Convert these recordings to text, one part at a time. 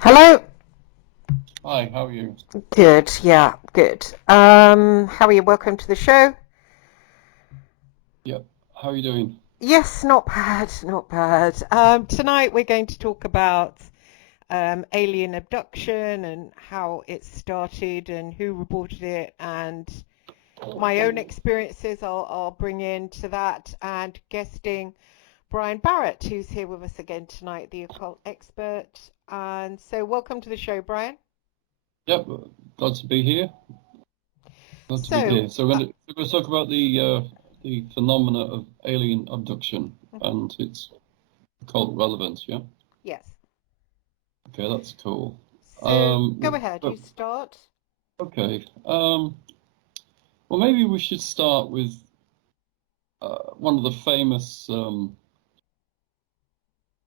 Hello. Hi, how are you? Good. Yeah, good. How are you? Welcome to the show. Yep. How are you doing? Yes, not bad, not bad. Tonight we're going to talk about alien abduction and how it started and who reported it and my own experiences. I'll bring into that and guesting Brian Barrett, who's here with us again tonight, the occult expert. And so, welcome to the show, Brian. Yep. Glad to be here. Glad to be So, here. So we're going to talk about the phenomena of alien abduction and its occult relevance. Yeah. yes. Okay, that's cool. So go ahead, you So, start. okay. Well, maybe we should start with one of the famous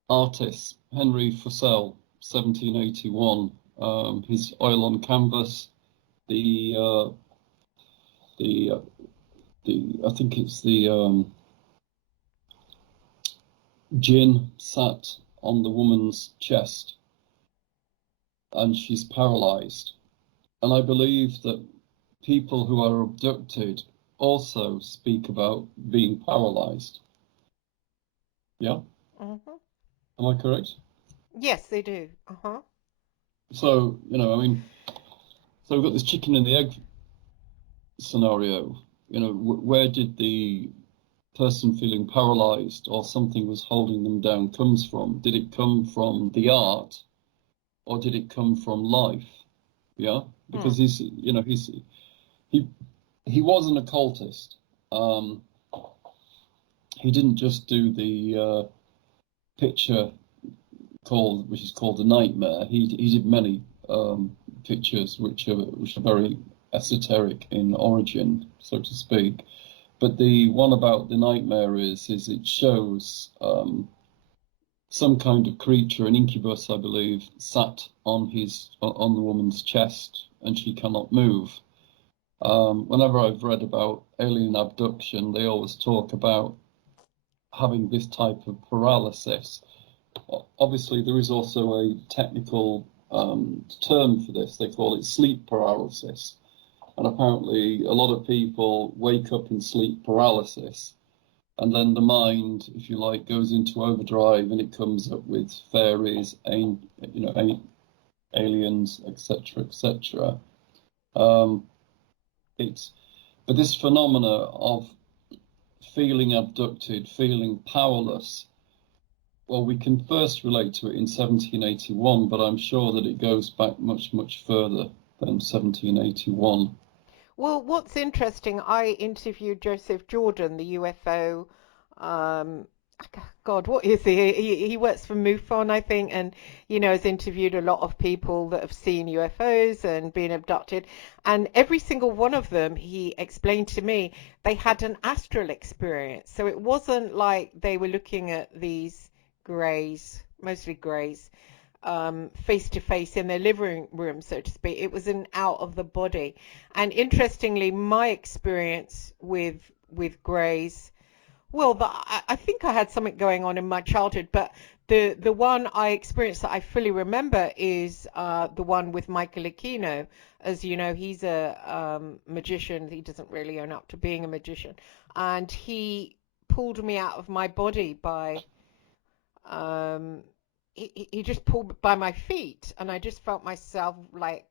artists, Henry Fussell, 1781. His oil on canvas, the uh, the I think it's the Jinn sat on the woman's chest and she's paralyzed. And I believe that people who are abducted also speak about being paralyzed. Yeah, Hmm. am I correct? Yes, they do. Uh-huh. So, I mean, so we've got this chicken and the egg scenario. Where did the person feeling paralyzed or something was holding them down comes from? Did it come from the art or did it come from life? Yeah, Mm. because he he was an occultist. Um, he didn't just do the picture which is called the nightmare. He did many pictures which are very esoteric in origin, so to speak. But the one about the nightmare is it shows some kind of creature, an incubus, I believe, sat on the woman's chest, and she cannot move. Whenever I've read about alien abduction, they always talk about having this type of paralysis. Obviously, there is also a technical term for this. They call it sleep paralysis. And apparently, a lot of people wake up in sleep paralysis, and then the mind, if you like, goes into overdrive, and it comes up with fairies, aliens, etc., etc. Um, it's but this phenomena of feeling abducted, feeling powerless, well, we can first relate to it in 1781, but I'm sure that it goes back much, much further than 1781. Well, what's interesting, I interviewed Joseph Jordan, the UFO. Um, God, what is he? He works for MUFON, I think, and has interviewed a lot of people that have seen UFOs and been abducted. And every single one of them, he explained to me, they had an astral experience. So it wasn't like they were looking at these greys, mostly greys, face to face in their living room, so to speak. It was an out of the body. And interestingly, my experience with greys, well, I think I had something going on in my childhood, but the one I experienced that I fully remember is the one with Michael Aquino. As you know, he's a magician. He doesn't really own up to being a magician, and he pulled me out of my body by um, he just pulled by my feet, and I just felt myself like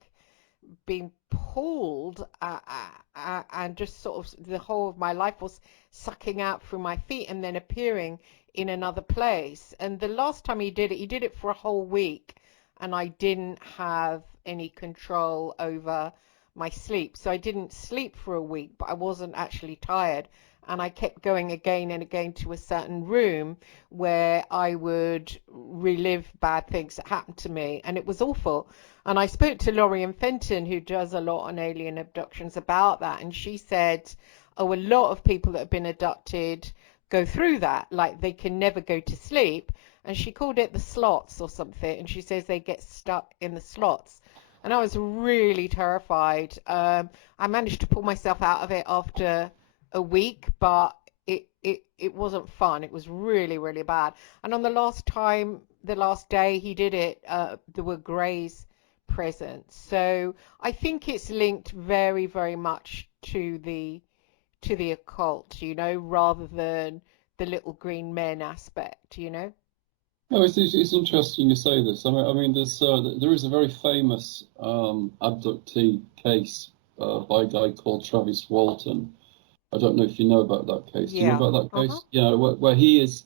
being pulled, and just sort of the whole of my life was sucking out through my feet and then appearing in another place. And the last time he did it for a whole week, and I didn't have any control over my sleep. So I didn't sleep for a week, but I wasn't actually tired. And I kept going again and again to a certain room where I would relive bad things that happened to me. And it was awful. And I spoke to Lorien Fenton, who does a lot on alien abductions, about that. And she said, oh, a lot of people that have been abducted go through that. Like they can never go to sleep. And she called it the slots or something. And she says they get stuck in the slots. And I was really terrified. I managed to pull myself out of it after a week, but it wasn't fun. It was really, really bad. And on the last time the last day he did it, there were greys present. So I think it's linked very, very much to the occult, you know, rather than the little green men aspect, you know. No, it's interesting you say this. I mean, there is a very famous abductee case by a guy called Travis Walton. I don't know if you know about that case. Do you know Yeah. about that Uh-huh. case? Yeah, where he is.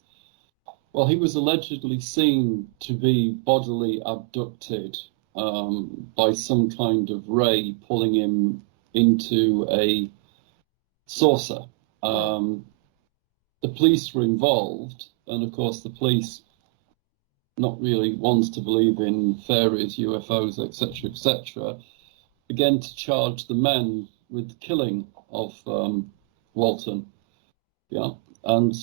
Well, he was allegedly seen to be bodily abducted by some kind of ray pulling him into a saucer. Mm. Um, the police were involved, and of course, the police not really wants to believe in fairies, UFOs, etc., etc., began to charge the men with the killing of Walton. Yeah, and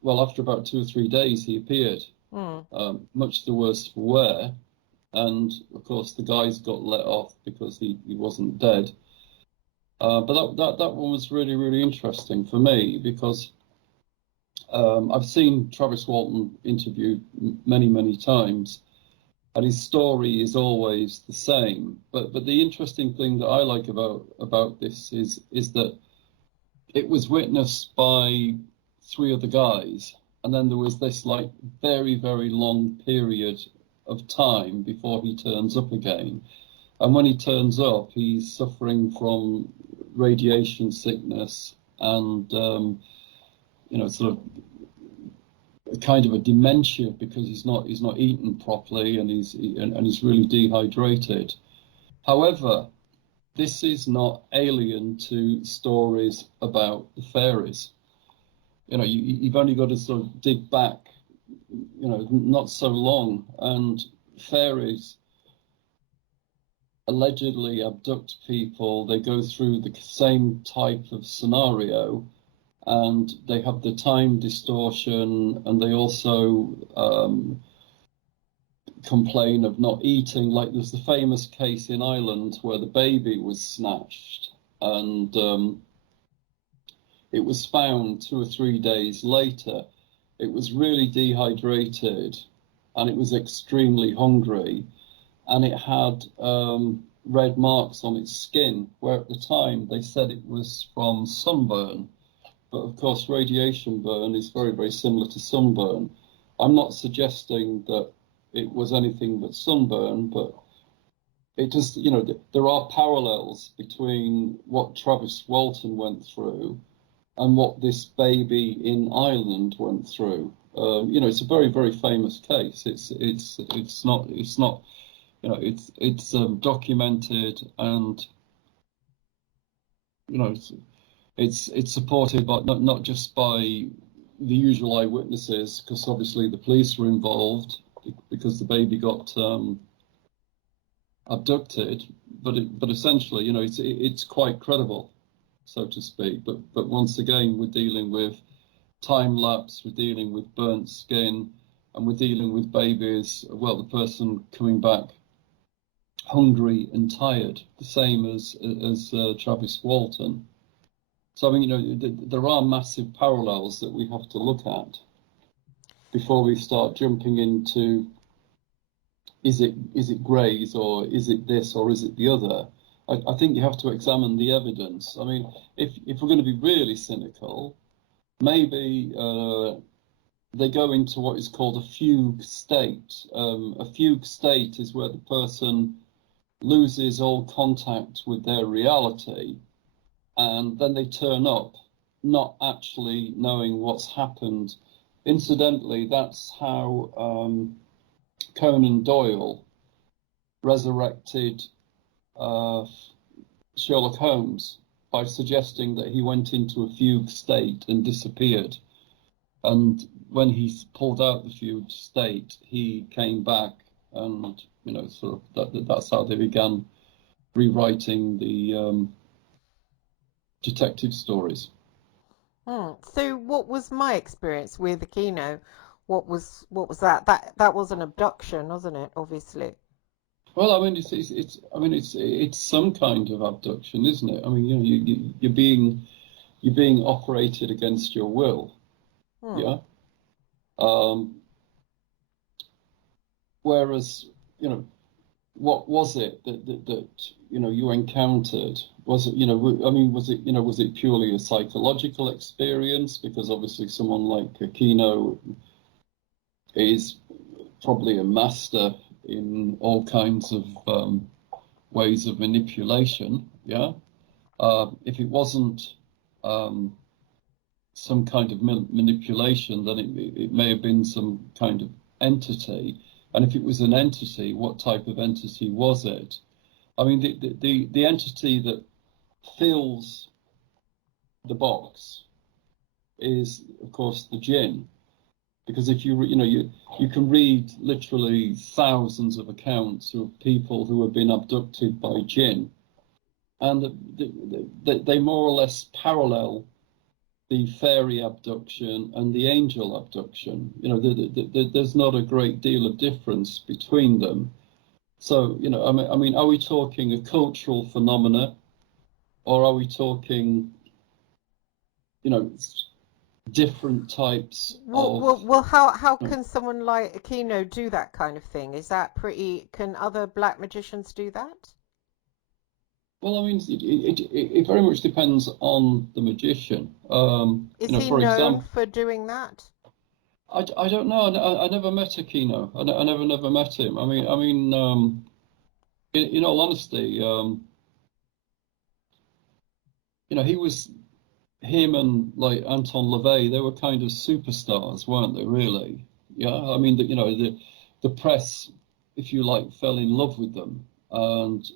well, after about 2 or 3 days, he appeared, Mm. much the worse for wear, and of course the guys got let off because he wasn't dead. But that one was really really interesting for me because I've seen Travis Walton interviewed many times, and his story is always the same. But the interesting thing that I like about this is that it was witnessed by three other guys, and then there was this like very long period of time before he turns up again. And when he turns up, he's suffering from radiation sickness and sort of kind of a dementia because he's not eating properly and he's really dehydrated. However, this is not alien to stories about the fairies. You know, you've only got to sort of dig back, not so long, and fairies allegedly abduct people. They go through the same type of scenario, and they have the time distortion, and they also complain of not eating. Like there's the famous case in Ireland where the baby was snatched, and it was found 2 or 3 days later. It was really dehydrated, and it was extremely hungry, and it had red marks on its skin, where at the time they said it was from sunburn. But of course, radiation burn is very similar to sunburn. I'm not suggesting that it was anything but sunburn, but it just, there are parallels between what Travis Walton went through and what this baby in Ireland went through. It's a very famous case. It's not it's documented, and it's supported by not just by the usual eyewitnesses, because obviously the police were involved because the baby got abducted, but essentially, it's quite credible, so to speak. But once again, we're dealing with time lapse, we're dealing with burnt skin, and we're dealing with babies. Well, the person coming back hungry and tired, the same as Travis Walton. So I mean, there are massive parallels that we have to look at before we start jumping into is it greys, or is it this, or is it the other? I think you have to examine the evidence. I mean, if we're going to be really cynical, maybe they go into what is called a fugue state. A fugue state is where the person loses all contact with their reality, and then they turn up not actually knowing what's happened. Incidentally, that's how Conan Doyle resurrected Sherlock Holmes, by suggesting that he went into a fugue state and disappeared. And when he pulled out the fugue state, he came back, and sort of that's how they began rewriting the detective stories. So what was my experience with the Kino? What was that? That was an abduction, wasn't it? Obviously. Well, I mean, it's some kind of abduction, isn't it? I mean, you're being operated against your will, Hmm. yeah. Um, whereas, you know, what was it that you know you encountered? Was it, you know, I mean, was it, you know, was it purely a psychological experience? Because obviously someone like Aquino is probably a master in all kinds of ways of manipulation. Yeah. If it wasn't some kind of manipulation, then it may have been some kind of entity. And if it was an entity, what type of entity was it? I mean, the entity that fills the box is, of course, the Jinn. Because if you, you know, you can read literally thousands of accounts of people who have been abducted by Jinn, and they more or less parallel the fairy abduction and the angel abduction. You know, there's not a great deal of difference between them. So, you know, I mean, are we talking a cultural phenomena, or are we talking, you know, different types of? Well, how can someone like Aquino do that kind of thing? Is that pretty? Can other black magicians do that? Well, I mean, it very much depends on the magician. Is You know, he for known example, for doing that? I don't know. I never met Aquino. I never met him. In all honesty, you know, him and like Anton LaVey, they were kind of superstars, weren't they? Really? Yeah. I mean, you know, the press, if you like, fell in love with them, and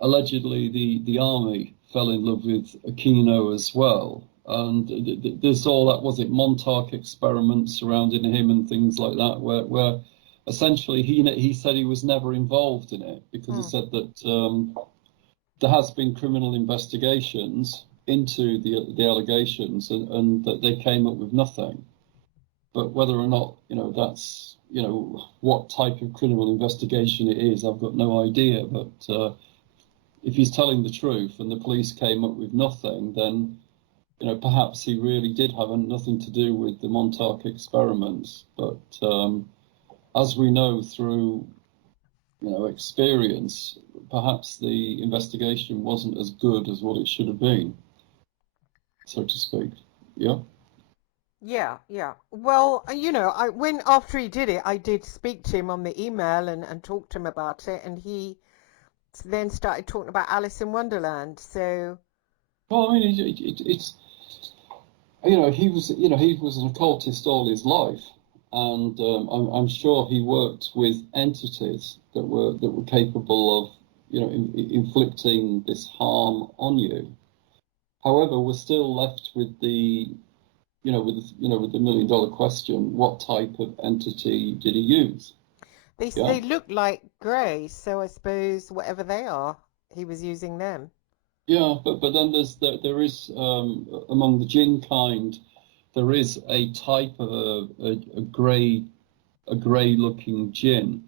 allegedly the army fell in love with Aquino as well. And there's all that, was it Montauk experiments surrounding him and things like that, where essentially he said he was never involved in it, because he said that there has been criminal investigations into the allegations, and that they came up with nothing. But whether or not, you know, that's, you know, what type of criminal investigation it is, I've got no idea. But if he's telling the truth and the police came up with nothing, then, you know, perhaps he really did have nothing to do with the Montauk experiments. But as we know through, you know, experience, perhaps the investigation wasn't as good as what it should have been, so to speak. Yeah. Yeah, yeah. Well, you know, I when after he did it, I did speak to him on the email and talk to him about it, and he then started talking about Alice in Wonderland. So, Well, I mean, it's, you know, he was an occultist all his life, and I'm sure he worked with entities that were capable of, you know, inflicting this harm on you. However, we're still left with the, with the $1 million question: what type of entity did he use? Yeah. they look like grey, so I suppose whatever they are, he was using them. Yeah, but then there is, among the Jinn kind, there is a type of a grey looking Jinn.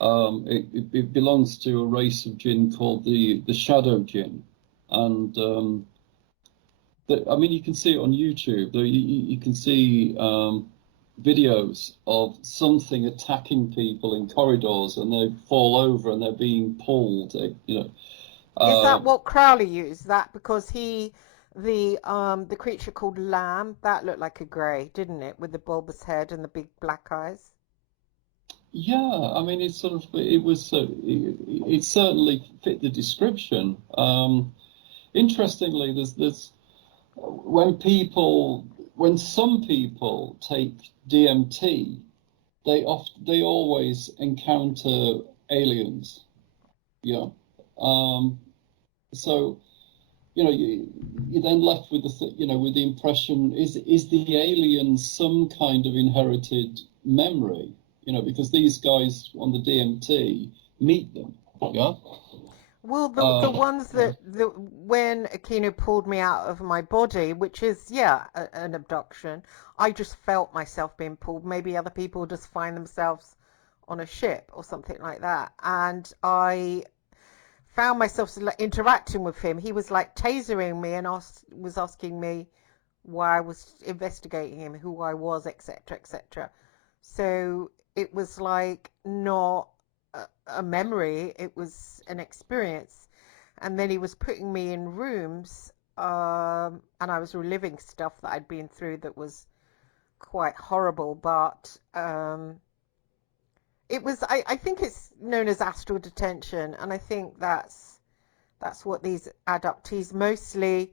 It belongs to a race of Jinn called the Shadow Jinn, and I mean, you can see it on YouTube. You can see videos of something attacking people in corridors, and they fall over and they're being pulled. You know. Is that Uh, what Crowley used? That because the creature called Lamb, that looked like a grey, didn't it, with the bulbous head and the big black eyes? Yeah, I mean, it certainly fit the description. Interestingly, there's when some people take DMT, they always encounter aliens. Yeah. Um, so, you know, you're then left with with the impression, is the alien some kind of inherited memory? You know, because these guys on the DMT meet them. Yeah. Well, the Uh, ones that when Aquino pulled me out of my body, which is yeah an abduction, I just felt myself being pulled. Maybe other people just find themselves on a ship or something like that, and I found myself like interacting with him. He was like tasering me and was asking me why I was investigating him, who I was, etc., etc. So it was like not a memory, it was an experience. And then he was putting me in rooms, and I was reliving stuff that I'd been through that was quite horrible, but it was, I think it's known as astral detention, and I think that's what these abductees mostly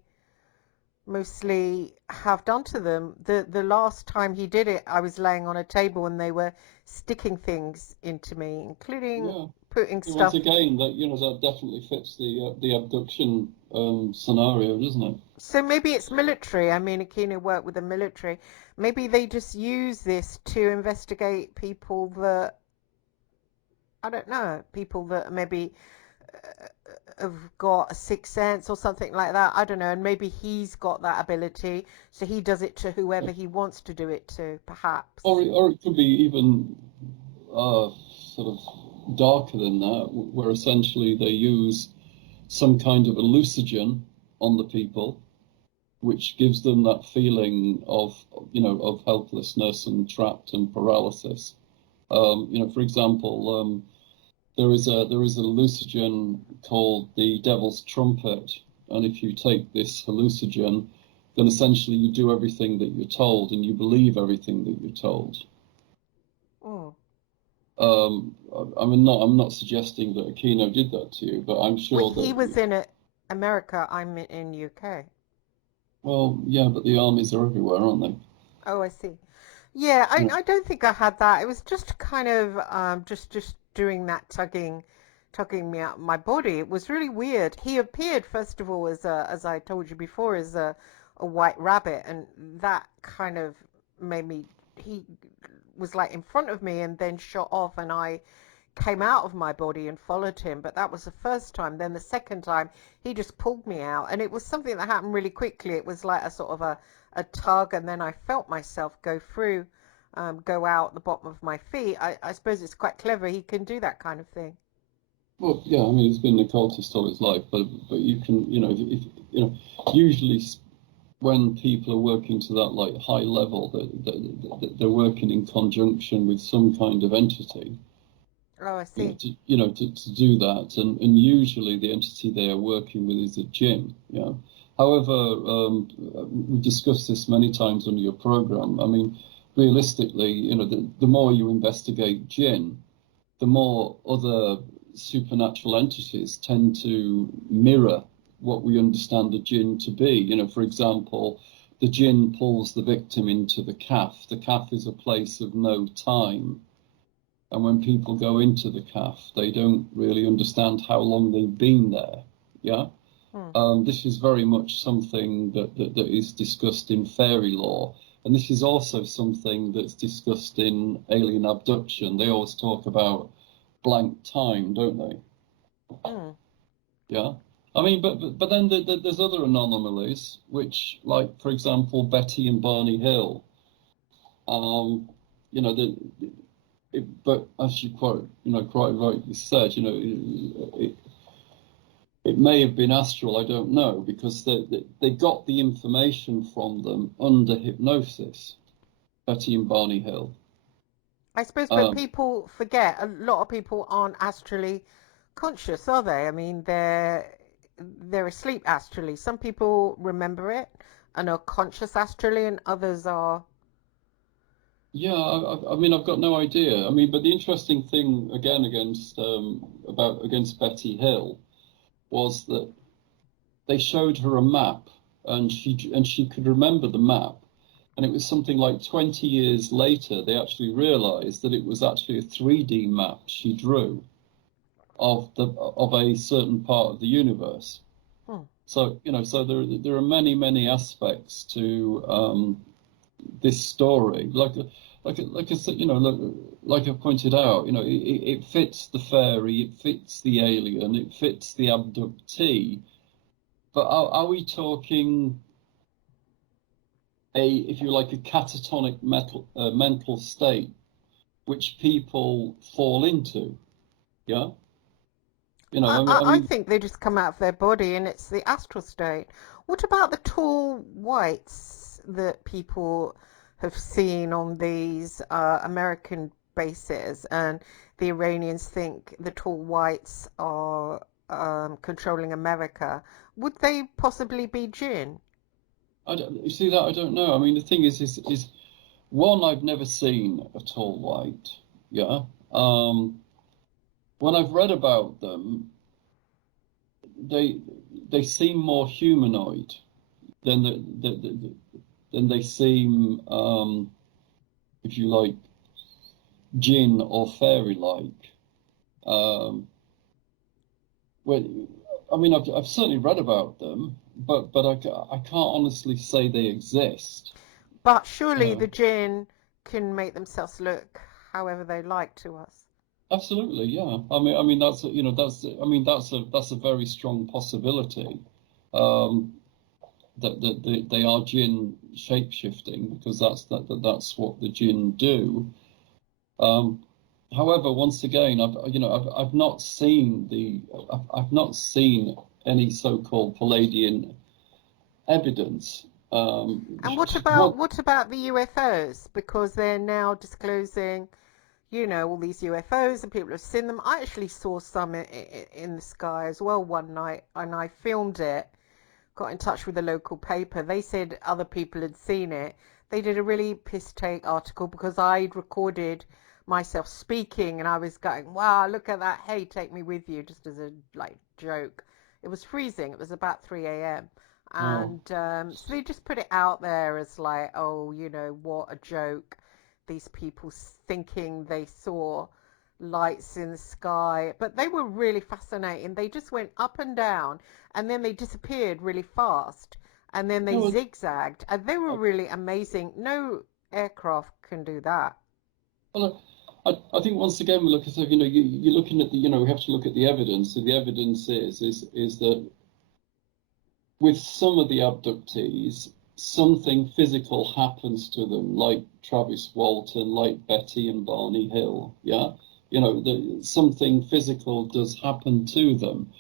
have done to them. The last time he did it, I was laying on a table and they were sticking things into me, including Yeah. putting Once stuff. again, that that definitely fits the abduction scenario, doesn't it? So maybe it's military. I mean, Aquino worked with the military. Maybe they just use this to investigate people that, I don't know, people that maybe have got a sixth sense or something like that. I don't know. And maybe he's got that ability, so he does it to Yeah. whoever he wants to do it to, Or perhaps. or it could be even sort of darker than that, where essentially they use some kind of hallucinogen on the people, which gives them that feeling of of helplessness and trapped and paralysis. For example, there is a hallucinogen called the devil's trumpet, and if you take this hallucinogen, then essentially you do everything that you're told and you believe everything that you're told. Mm. I'm not suggesting that Aquino did that to you, but I'm Well, sure he was that, in America. I'm in UK. well, yeah, but the armies are everywhere, aren't they? Oh, I see. Yeah, You know, I don't think I had that. It was just kind of just doing that tugging me out of my body. It was really weird. He appeared first of all as I told you before, as a white rabbit, and that kind of made me. He was like in front of me and then shot off, and I came out of my body and followed him. But that was the first time. Then the second time, he just pulled me out, and it was something that happened really quickly. It was like a sort of a tug, and then I felt myself go through, go out the bottom of my feet. I suppose it's quite clever. He can do that kind of thing. well, yeah, I mean, he's been an occultist all his life, but you can, if usually when people are working to that like high level, they're working in conjunction with some kind of entity. Oh, I see. To do that, and usually the entity they are working with is a Jinn. However, we discussed this many times on your program. I mean, realistically, the more you investigate Jinn, the more other supernatural entities tend to mirror what we understand a Jinn to be. For example, the Jinn pulls the victim into the kaf. The kaf is a place of no time. And when people go into the kaf, they don't really understand how long they've been there. Yeah. Hmm. This is very much something that is discussed in fairy lore. And this is also something that's discussed in alien abduction. They always talk about blank time, don't they? Hmm. Yeah. I mean, but then there's other anomalies, which, like, for example, Betty and Barney Hill. Um, you know, the, but as you quite rightly said, it may have been astral. I don't know, because they got the information from them under hypnosis. Betty and Barney Hill. I suppose, but Um, people forget. A lot of people aren't astrally conscious, are they? I mean, they're asleep astrally. Some people remember it and are conscious astrally, and others are. yeah, I mean, I've got no idea. I mean, but the interesting thing again against Betty Hill was that they showed her a map, and she could remember the map. And it was something like 20 years later, they actually realized that it was actually a 3D map she drew of a certain part of the universe. Hmm. So there are many aspects to this story. Like I said, like I pointed out, it fits the fairy, it fits the alien, it fits the abductee. But are we talking if you like, a catatonic mental state which people fall into? Yeah, I I mean, think they just come out of their body and it's the astral state. What about the tall whites that people have seen on these American bases, and the Iranians think the tall whites are controlling America. Would they possibly be Jinn? You see that? I don't know. I mean, the thing is one, I've never seen a tall white. Yeah. When I've read about them, they seem more humanoid than than they seem, if you like, Jinn or fairy-like. Well, I mean, I've certainly read about them, but I can't honestly say they exist. But surely Uh, the Jinn can make themselves look however they like to us. Absolutely, yeah. I mean that's that's a very strong possibility. Um, that they are Jinn shape-shifting, because that's what the Jinn do. However, once again, I've not seen I've not seen any so-called Palladian evidence. And What what about the UFOs? Because they're now disclosing, all these UFOs, and people have seen them. I actually saw some in the sky as well one night, and I filmed it. Got in touch with the local paper. They said other people had seen it. They did a really piss take article because I'd recorded myself speaking, and I was going, "Wow, look at that! Hey, take me with you," just as a joke. It was freezing. It was about 3 a.m. oh, And so they just put it out there as like, "Oh, what a joke." These people thinking they saw lights in the sky, but they were really fascinating. They just went up and down, and then they disappeared really fast, and then they no, zigzagged, and they were really amazing. No aircraft can do that. well, I think once again we look at you're looking at we have to look at the evidence. So the evidence is that with some of the abductees, something physical happens to them, like Travis Walton, like Betty and Barney Hill. Yeah, something physical does happen to them.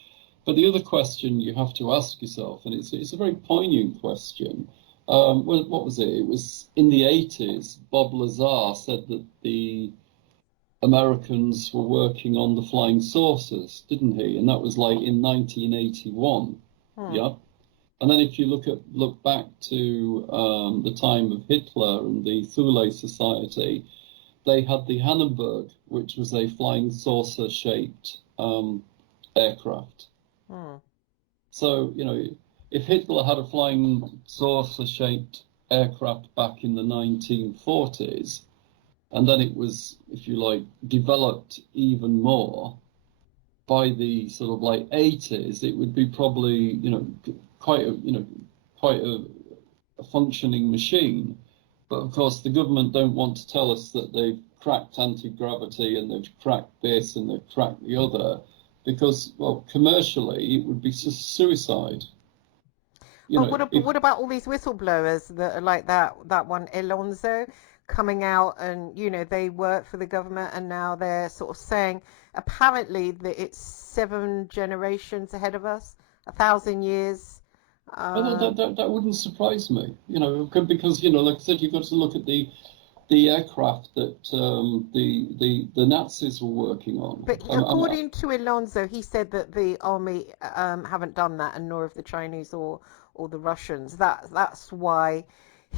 But the other question you have to ask yourself, and it's a very poignant question. Well, what was it? It was in the 80s. Bob Lazar said that the Americans were working on the flying saucers, didn't he? And that was like in 1981. Hmm. Yeah. And then if you look back to the time of Hitler and the Thule Society, they had the Hindenburg, which was a flying saucer-shaped aircraft. Hmm. So, if Hitler had a flying saucer-shaped aircraft back in the 1940s, and then it was, if you like, developed even more by the sort of like 80s, it would be probably, quite a, quite a functioning machine. But of course, the government don't want to tell us that they've cracked anti-gravity and they've cracked this and they've cracked the other, because, well, commercially, it would be suicide. But If what about all these whistleblowers that are like that one Alonso coming out, and they work for the government, and now they're sort of saying apparently that it's 7 generations ahead of us, 1,000 years. well, Um, that wouldn't surprise me, because like I said, you've got to look at the aircraft that the Nazis were working on. but according to Alonso, he said that the army haven't done that, and nor have the Chinese or the Russians. That's why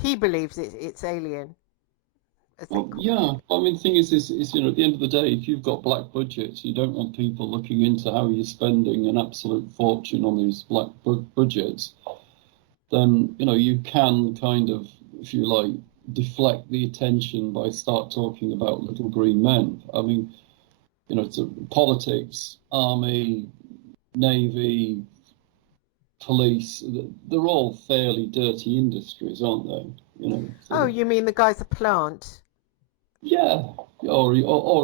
he believes it's alien, as they Well, call it. yeah. I mean, the thing is, at the end of the day, if you've got black budgets, you don't want people looking into how you're spending an absolute fortune on these black budgets. Then, you can kind of, if you like, deflect the attention by start talking about little green men. I mean, it's politics, army, navy, police. They're all fairly dirty industries, aren't they? Oh, So. you mean the guy's a plant? Yeah, or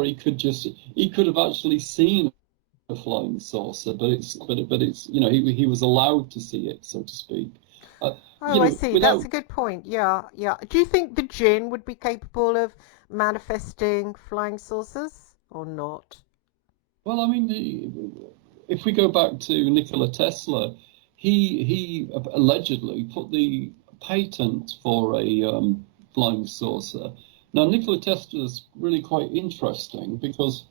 he could have actually seen a flying saucer, but it's he was allowed to see it, so to speak. Uh, Oh, I see. That's without a good point. Yeah, yeah. Do you think the Jinn would be capable of manifesting flying saucers or not? well, I mean, if we go back to Nikola Tesla, he allegedly put the patent for a flying saucer Now, Nikola Tesla is really quite interesting because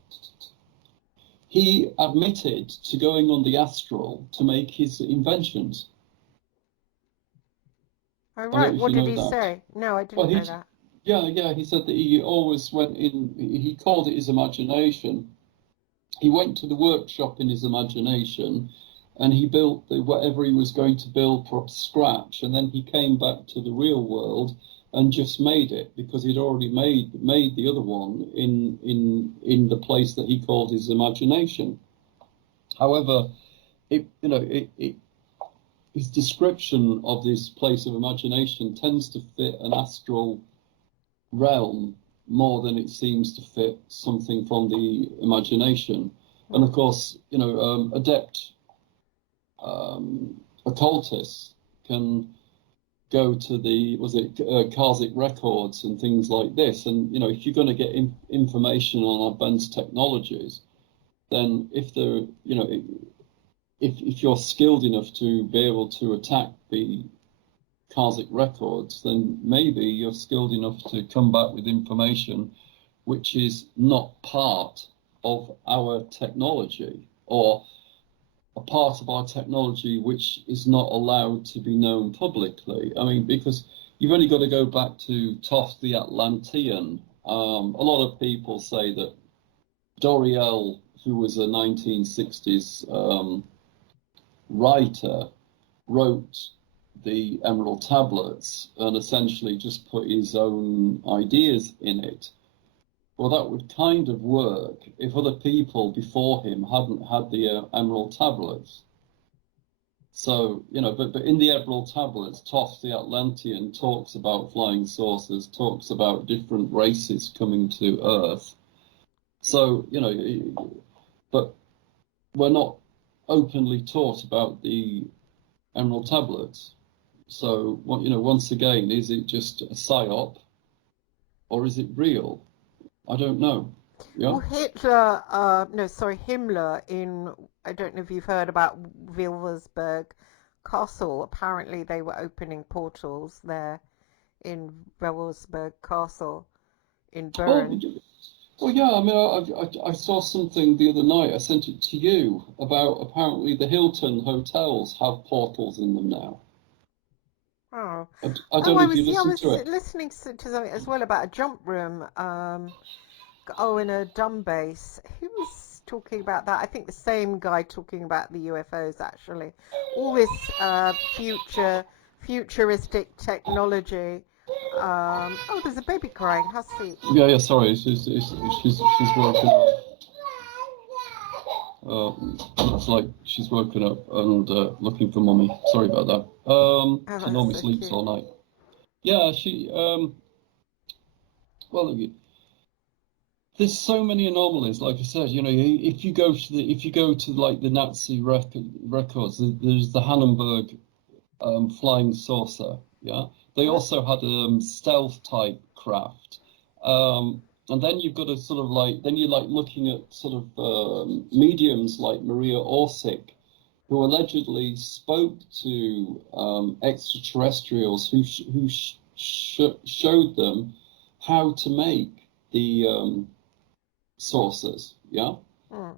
he admitted to going on the Astral to make his inventions. Oh, I don't right. know if What you did know he that. say? No, I Well, didn't know that. yeah, he said that he always went in, he called it his imagination. He went to the workshop in his imagination and he built whatever he was going to build from scratch. And then he came back to the real world and just made it because he'd already made the other one in the place that he called his imagination. However, his description of this place of imagination tends to fit an astral realm more than it seems to fit something from the imagination. And of course, adept occultists can go to the Karsic records and things like this. And if you're going to get information on advanced technologies, then if they're if you're skilled enough to be able to attack the Karsic records, then maybe you're skilled enough to come back with information which is not part of our technology, or a part of our technology which is not allowed to be known publicly. I mean, because you've only got to go back to Thoth the Atlantean. A lot of people say that Doriel, who was a 1960s writer, wrote the Emerald Tablets and essentially just put his own ideas in it. Well, that would kind of work if other people before him hadn't had the Emerald Tablets. So, but in the Emerald Tablets, Thoth the Atlantean talks about flying saucers, talks about different races coming to Earth. So, but we're not openly taught about the Emerald Tablets. So, once again, is it just a psyop or is it real? I don't know. Yeah. Well, Himmler I don't know if you've heard about Wilversberg Castle. Apparently they were opening portals there in Wilversberg Castle in Oh, Bern. well, yeah. I mean, I saw something the other night. I sent it to you about apparently the Hilton hotels have portals in them now. Oh, I don't know if you I listened was to it. listening to something as well about a jump room. In a dumb base. Who was talking about that? I think the same guy talking about the UFOs actually. All this futuristic technology. There's a baby crying. How sweet. Yeah. Sorry, she's woken up. It's like she's woken up and looking for mummy. Sorry about that. Oh, She that's normally so sleeps cute. all night. Yeah, she. Well, there's so many anomalies. Like I said, if you go to like the Nazi records, there's the Hannenberg flying saucer. Yeah, they Hmm? also had a stealth type craft. And then you've got to sort of then you're like looking at sort of mediums like Maria Orsic, who allegedly spoke to extraterrestrials who showed them how to make the saucers. Yeah. Hmm.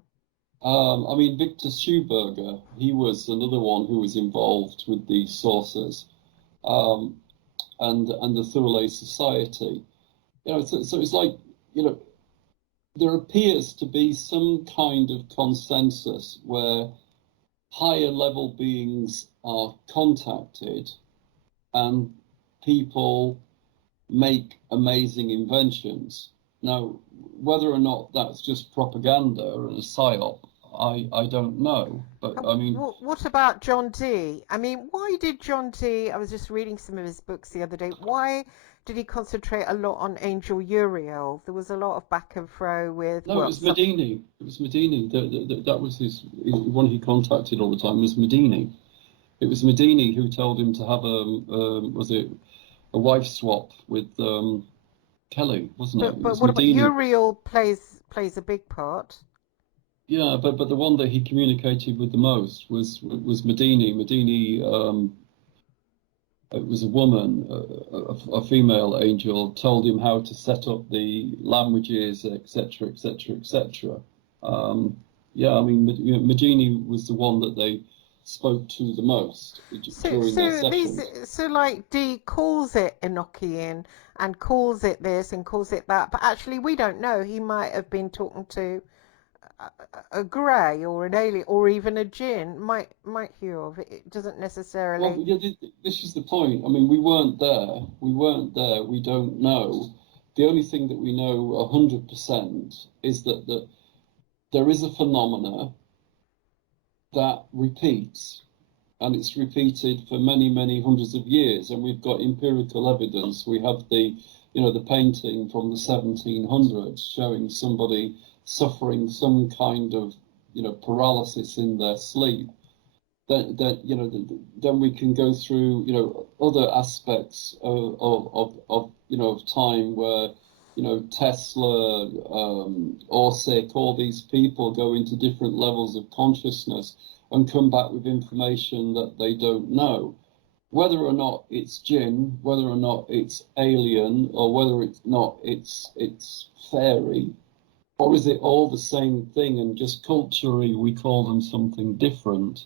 I mean, Victor Schauberger, he was another one who was involved with the saucers, um, and the Thule Society. So it's like, there appears to be some kind of consensus where higher level beings are contacted and people make amazing inventions. Now, whether or not that's just propaganda or a psyop, I don't know. But I mean, What about John Dee? I mean, why did John Dee? I was just reading some of his books the other day. Why did he concentrate a lot on Angel Uriel? There was a lot of back and fro with, no, it was Medini. It was Medini. That was his one he contacted all the time was Medini. It was Medini who told him to have was it a wife swap with Kelly, wasn't it? It but was what about Medini. Uriel plays a big part. Yeah, but the one that he communicated with the most was Medini. Medini it was a woman, a female angel, told him how to set up the languages, etc., etc., etc. Yeah, I mean, Magini was the one that they spoke to the most during their sessions. So like Dee calls it Enochian and calls it this and calls it that, but actually we don't know. He might have been talking to a grey or an alien or even a Jinn. Might he have? It doesn't necessarily. Well, yeah, this is the point. I mean, we weren't there. We weren't there. We don't know. The only thing that we know 100% is that there is a phenomena that repeats, and it's repeated for many, many hundreds of years. And we've got empirical evidence. We have the painting from the 1700s showing somebody suffering some kind of, paralysis in their sleep. Then we can go through, other aspects of time where, Tesla, Orsic, all these people go into different levels of consciousness and come back with information that they don't know. Whether or not it's Jinn, whether or not it's alien, or whether it's not it's fairy, or is it all the same thing and just culturally we call them something different?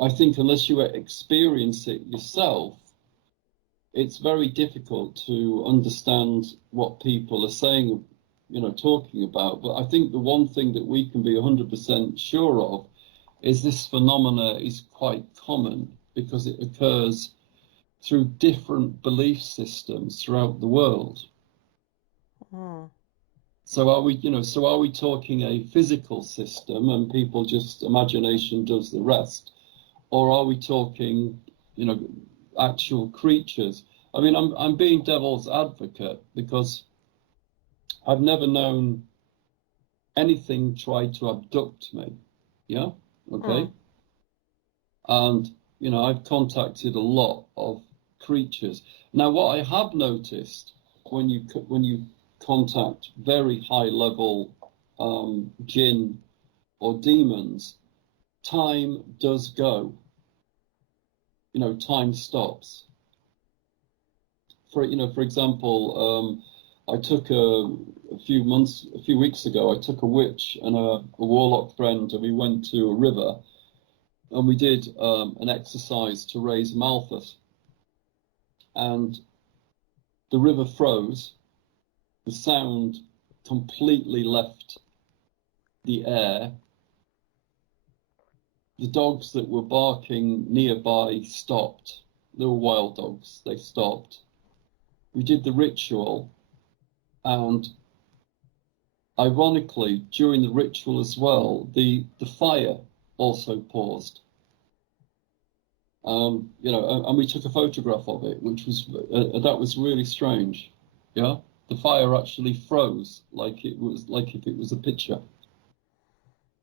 I think unless you experience it yourself, it's very difficult to understand what people are saying, talking about. But I think the one thing that we can be 100% sure of is this phenomena is quite common because it occurs through different belief systems throughout the world. Mm. So are we talking a physical system and people just imagination does the rest? Or are we talking, actual creatures? I mean, I'm being devil's advocate because I've never known anything try to abduct me. Yeah, okay. And I've contacted a lot of creatures. Now, what I have noticed when you contact very high level Jinn or demons, time does go. Time stops. For example, I took a few weeks ago, I took a witch and a warlock friend, and we went to a river, and we did an exercise to raise Malthus, and the river froze. The sound completely left the air. The dogs that were barking nearby stopped. They were wild dogs. They stopped. We did the ritual, and ironically, during the ritual as well, the fire also paused. And we took a photograph of it, which was that was really strange. Yeah, the fire actually froze, like if it was a picture.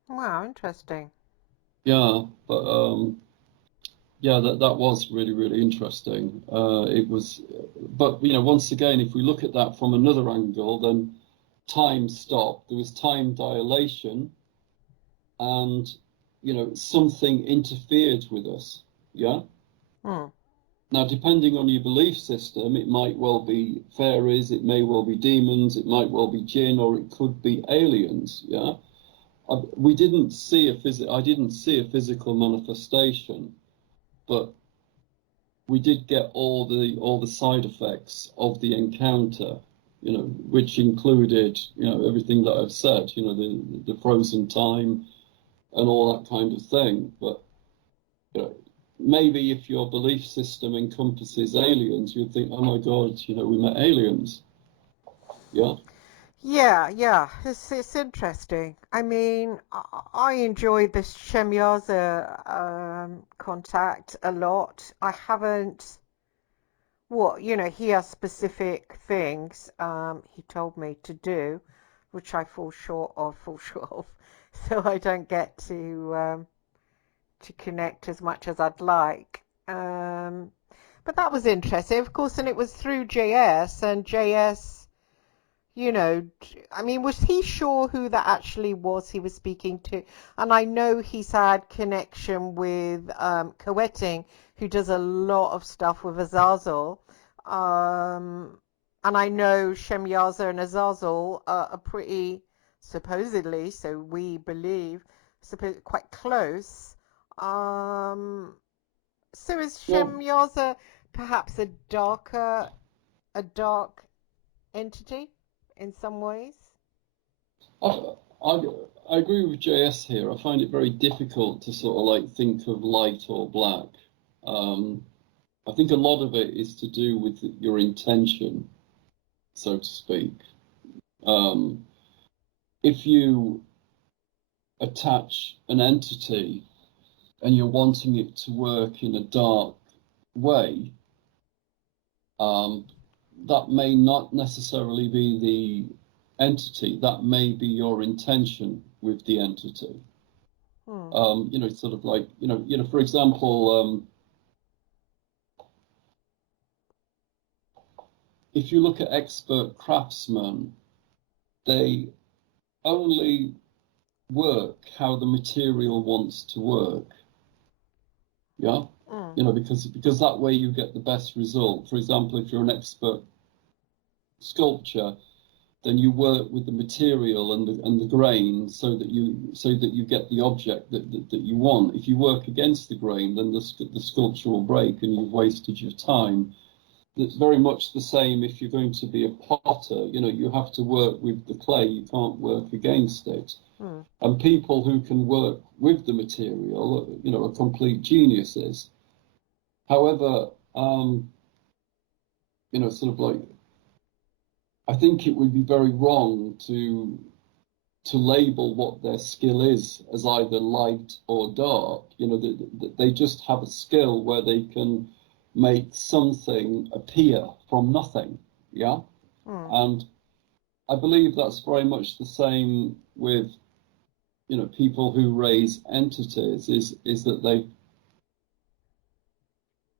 Wow, interesting. Yeah, but yeah, that was really, really interesting. It was, but once again, if we look at that from another angle, then time stopped. There was time dilation, and something interfered with us. Yeah. Mm. Now, depending on your belief system, it might well be fairies, it may well be demons, it might well be Jinn, or it could be aliens. Yeah. I didn't see a physical manifestation, but we did get all the side effects of the encounter, which included, everything that I've said, the frozen time and all that kind of thing. But maybe if your belief system encompasses aliens, you'd think, oh my God, we met aliens. Yeah. Yeah, it's interesting. I mean, I enjoyed this Shemyaza contact a lot. I haven't, he has specific things he told me to do, which I fall short of, so I don't get to connect as much as I'd like. But that was interesting, of course, and it was through JS, and JS. I mean, was he sure who that actually was he was speaking to? And I know he's had connection with Coetting, who does a lot of stuff with Azazel. And I know Shemyaza and Azazel are pretty, supposedly, so we believe, quite close. So is Well, Shemyaza perhaps a dark entity in some ways? I, I, I agree with JS here. I find it very difficult to sort of like think of light or black. Um, I think a lot of it is to do with your intention, so to speak. Um, if you attach an entity and you're wanting it to work in a dark way, that may not necessarily be the entity. That may be your intention with the entity. Hmm. Sort of like, for example, if you look at expert craftsmen, they only work how the material wants to work. Yeah. Hmm. Because that way you get the best result. For example, if you're an expert sculpture, then you work with the material and the grain so that you get the object that you want. If you work against the grain, then the sculpture will break and you've wasted your time. It's very much the same if you're going to be a potter. You have to work with the clay. You can't work against it. Hmm. And people who can work with the material, are complete geniuses. However, sort of like, I think it would be very wrong to label what their skill is as either light or dark. They just have a skill where they can make something appear from nothing. Yeah. Hmm. And I believe that's very much the same with, people who raise entities is that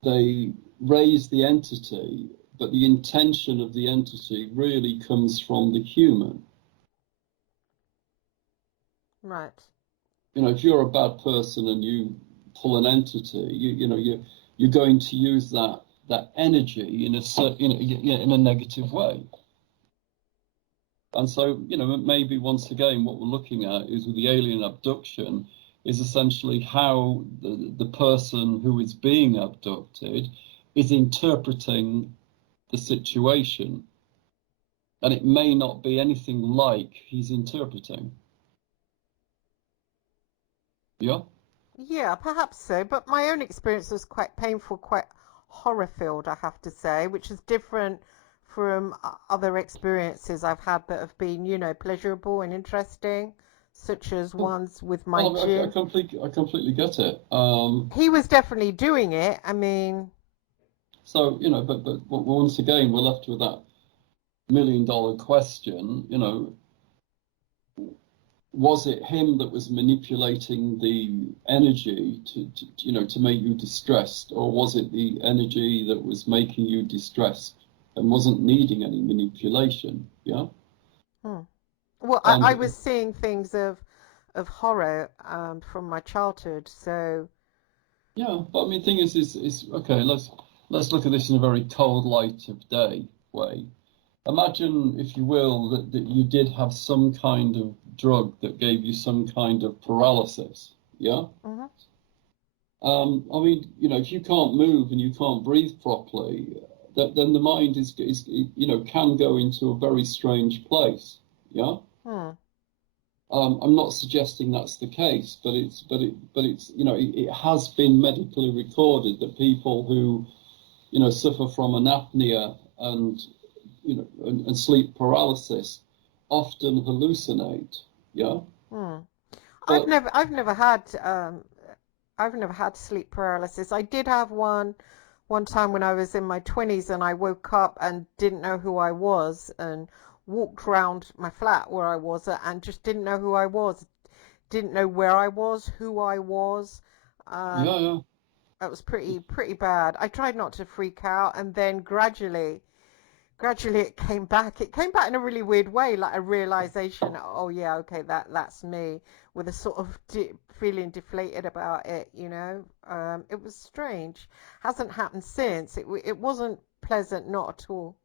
they raise the entity, but the intention of the entity really comes from the human. Right. If you're a bad person and you pull an entity, you're going to use that energy in a negative way. And so, maybe once again, what we're looking at is with the alien abduction is essentially how the person who is being abducted is interpreting the situation. And it may not be anything like he's interpreting. Yeah? Yeah, perhaps so. But my own experience was quite painful, quite horror-filled, I have to say, which is different from other experiences I've had that have been, pleasurable and interesting, such as ones with my Well, I Jinn. completely get it. He was definitely doing it. I mean, So, but once again, we're left with that $1 million question. Was it him that was manipulating the energy to make you distressed, or was it the energy that was making you distressed and wasn't needing any manipulation? Yeah. hmm. Well, I And was seeing things of horror from my childhood. So, yeah, but I mean, thing is okay. Let's look at this in a very cold light of day way. Imagine, if you will, that you did have some kind of drug that gave you some kind of paralysis. Yeah. mhm. I mean, if you can't move and you can't breathe properly, then the mind is can go into a very strange place. Yeah. Hmm. I'm not suggesting that's the case, but it's it has been medically recorded that people who suffer from an apnea and and sleep paralysis often hallucinate. Yeah. Hmm. But I've never I've never had sleep paralysis. I did have one time when I was in my 20s and I woke up and didn't know who I was and walked around my flat where I was and just didn't know who I was, didn't know where I was, who I was. yeah, Um, yeah. it was pretty bad. I tried not to freak out and then gradually gradually it came back. It came back in a really weird way, like a realization. Oh yeah, okay, that's me, with a sort of feeling deflated about it. It was strange. Hasn't happened since. It wasn't pleasant, not at all.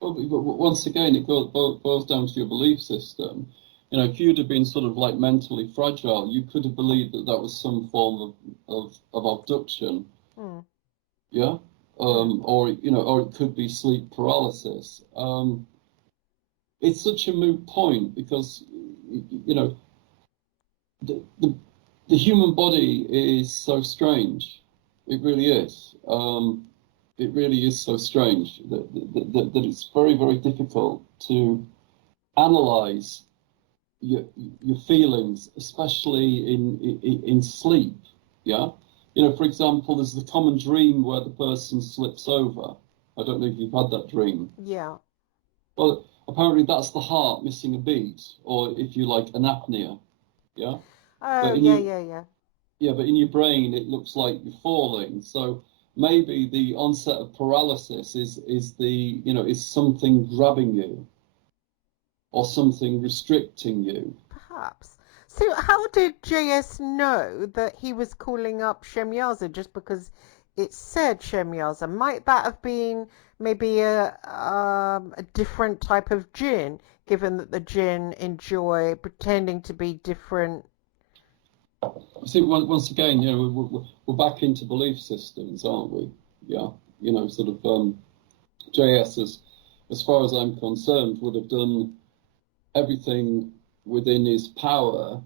Well, but once again, it boils down to your belief system. If you'd have been sort of like mentally fragile, you could have believed that that was some form of abduction, Hmm. yeah, Hmm. or it could be sleep paralysis. It's such a moot point because the, the the human body is so strange. It really is. It really is so strange that it's very, very difficult to analyze your feelings, especially in sleep. Yeah. For example, there's the common dream where the person slips over. I don't know if you've had that dream. Yeah. Well, apparently that's the heart missing a beat, or if you like, an apnea. Yeah. Oh But in yeah, your yeah, yeah. Yeah, but in your brain it looks like you're falling. So maybe the onset of paralysis is something grabbing you or something restricting you. Perhaps. So, how did JS know that he was calling up Shemyaza just because it said Shemyaza? Might that have been maybe a different type of Jinn, given that the Jinn enjoy pretending to be different? See, once again, we're back into belief systems, aren't we? Yeah, sort of JS, as far as I'm concerned, would have done everything within his power,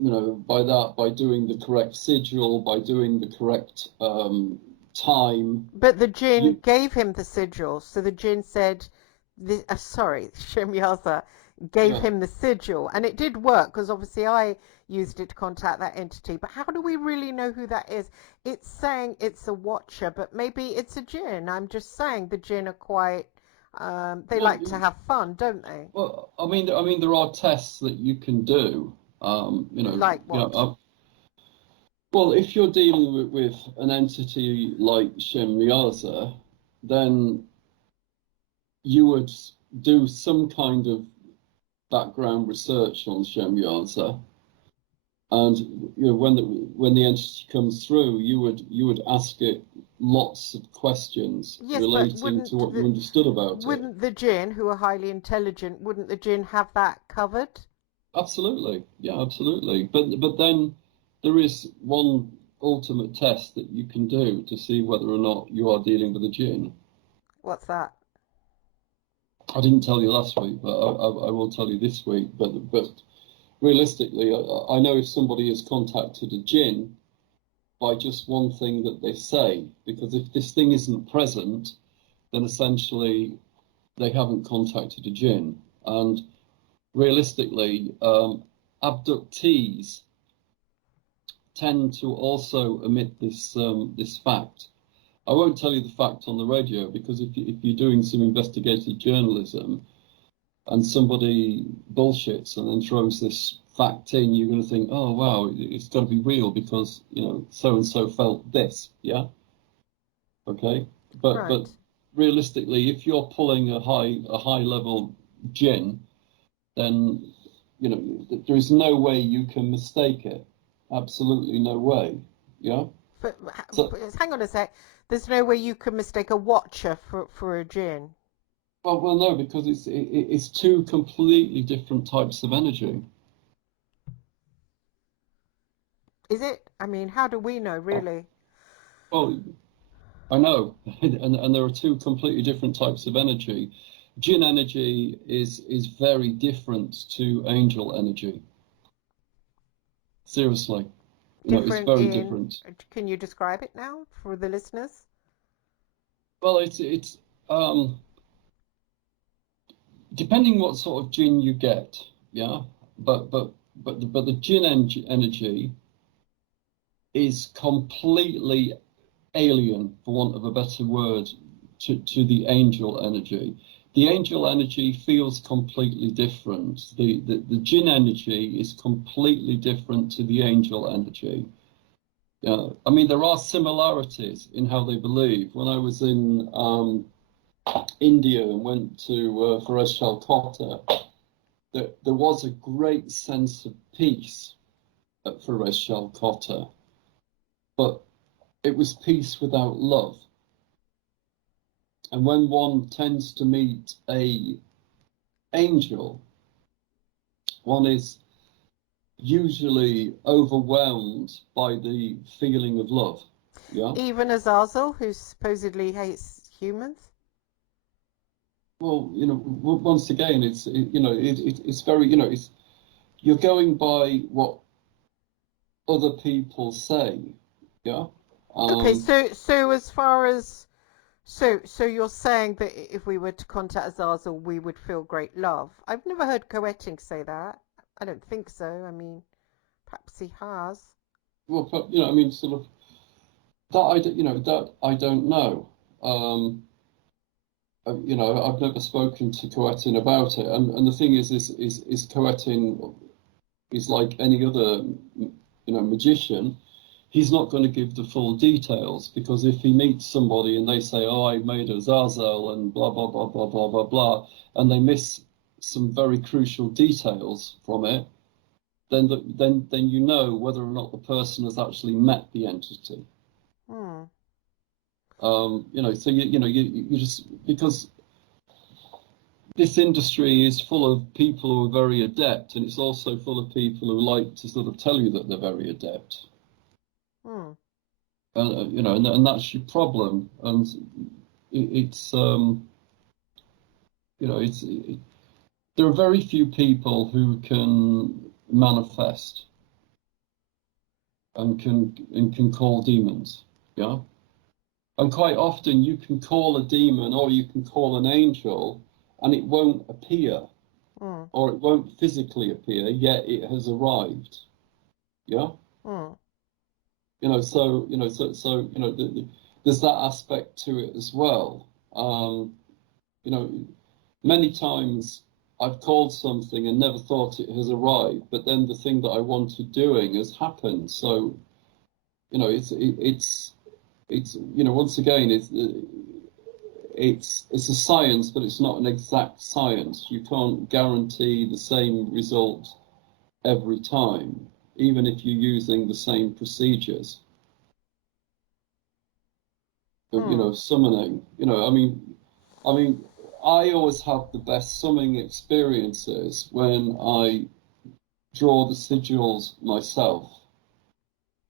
by doing the correct sigil, by doing the correct time. But the Jinn You, gave him the sigil, so the Jinn said, sorry, Shemyaza gave yeah, him the sigil, and it did work because obviously I used it to contact that entity. But how do we really know who that is? It's saying it's a watcher, but maybe it's a Jinn. I'm just saying the Jinn are quite. They well, like to have fun, don't they? well, I mean, there are tests that you can do. Like what? Well, if you're dealing with an entity like Shemyaza, then you would do some kind of background research on Shemyaza, and when the entity comes through, you would ask it lots of questions Yes, but relating to what you understood about it. wouldn't the Jinn, who are highly intelligent, wouldn't the Jinn have that covered? Absolutely, yeah, absolutely. But then there is one ultimate test that you can do to see whether or not you are dealing with a Jinn. What's that? I didn't tell you last week, but I will tell you this week. But realistically, I know if somebody has contacted a Jinn by just one thing that they say, because if this thing isn't present, then essentially they haven't contacted a Jinn. And realistically, abductees tend to also omit this fact. I won't tell you the fact on the radio because if you're doing some investigative journalism and somebody bullshits and then throws this fact in, you're going to think, oh wow, it's got to be real because so and so felt this, yeah, okay. But Right. realistically, if you're pulling a high level Jinn, then there is no way you can mistake it. Absolutely no way. Yeah. But So, hang on a sec. There's no way you could mistake a watcher for a Jinn. well, no, because it's two completely different types of energy. Is it? I mean, how do we know, really? Well, I know, and there are two completely different types of energy. Jinn energy is very different to angel energy. Seriously, it's Different very in. different. Can you describe it now for the listeners? Well, it's depending what sort of Jinn you get, yeah. But the Jinn energy is completely alien, for want of a better word, to the angel energy. The angel energy feels completely different. The Jinn energy is completely different to the angel energy. Yeah, I mean there are similarities in how they believe. When I was in India and went to Forest Calcutta, there was a great sense of peace at Forest Calcutta, but it was peace without love. And when one tends to meet a angel, one is usually overwhelmed by the feeling of love. Yeah. Even Azazel, who supposedly hates humans. Well, once again, it's very, it's you're going by what other people say. Yeah. Okay, so as far as so you're saying that if we were to contact Azazel, we would feel great love. I've never heard Coetting say that. I don't think so. I mean, perhaps he has. Well, but, I mean, sort of that I don't know. I've never spoken to Coetting about it, and the thing is Coetting is like any other, magician. He's not going to give the full details, because if he meets somebody and they say, "Oh, I made a Zazel," and blah blah blah blah blah blah blah, and they miss some very crucial details from it, then you know whether or not the person has actually met the entity. Hmm. So you just, because this industry is full of people who are very adept, and it's also full of people who like to sort of tell you that they're very adept. Hmm. And that's your problem. And it's there are very few people who can manifest and can call demons. Yeah. And quite often you can call a demon or you can call an angel and it won't appear, or it won't physically appear, yet it has arrived. Yeah? There's that aspect to it as well. Many times I've called something and never thought it has arrived, but then the thing that I wanted doing has happened. So, once again, it's a science, but it's not an exact science. You can't guarantee the same result every time, even if you're using the same procedures. Summoning. I always have the best summoning experiences when I draw the sigils myself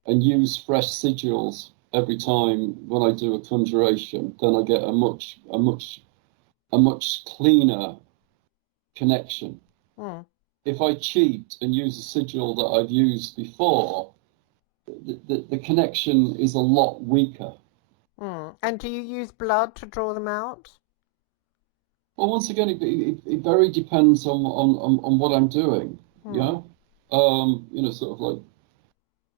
and use fresh sigils every time when I do a conjuration. Then I get a much cleaner connection. If I cheat and use a sigil that I've used before, the connection is a lot weaker. And do you use blood to draw them out? Well, once again, it very depends on what I'm doing. Yeah. Sort of like,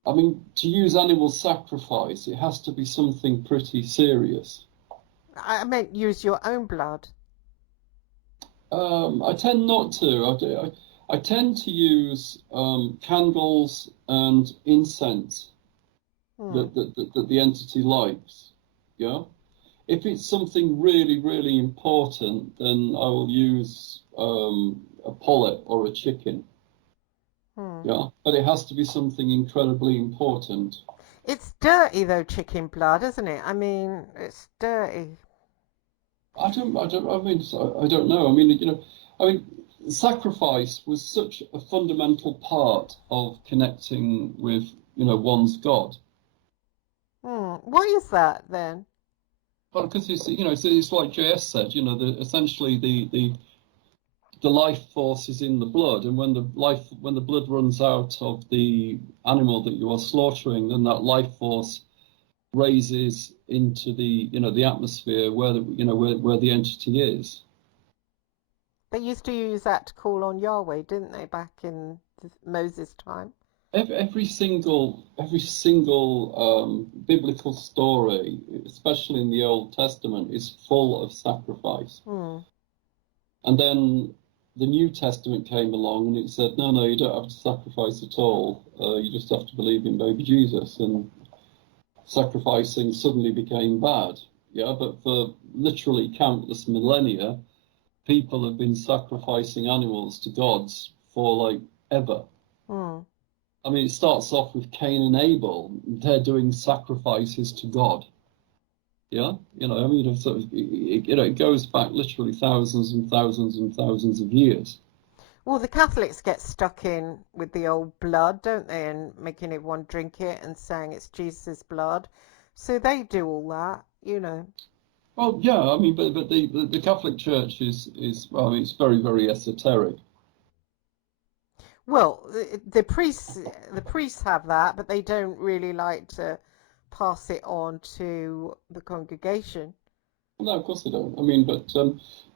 I mean, to use animal sacrifice, it has to be something pretty serious. I meant use your own blood. I tend not to. I tend to use candles and incense that the entity likes. Yeah. If it's something really, really important, then I will use a pullet or a chicken. Yeah, but it has to be something incredibly important. It's dirty though, chicken blood, isn't it? I mean, it's dirty. I don't know. I mean, sacrifice was such a fundamental part of connecting with, one's God. What is that then? Well, because it's like JS said, essentially the life force is in the blood, and when the blood runs out of the animal that you are slaughtering, then that life force raises into the atmosphere where the entity is. They used to use that to call on Yahweh, didn't they, back in Moses' time? Every single biblical story, especially in the Old Testament, is full of sacrifice. And then the New Testament came along and it said, no, you don't have to sacrifice at all. You just have to believe in baby Jesus. And sacrificing suddenly became bad. yeah, but for literally countless millennia, people have been sacrificing animals to gods for like ever. Mm. I mean, it starts off with Cain and Abel. They're doing sacrifices to God. Yeah, I mean, it goes back literally thousands and thousands and thousands of years. Well, the Catholics get stuck in with the old blood, don't they, and making everyone drink it and saying it's Jesus' blood. So they do all that. Well, yeah, I mean, but the Catholic Church is well, I mean, it's very, very esoteric. Well, the priests have that, but they don't really like to pass it on to the congregation. No, of course they don't. I mean, but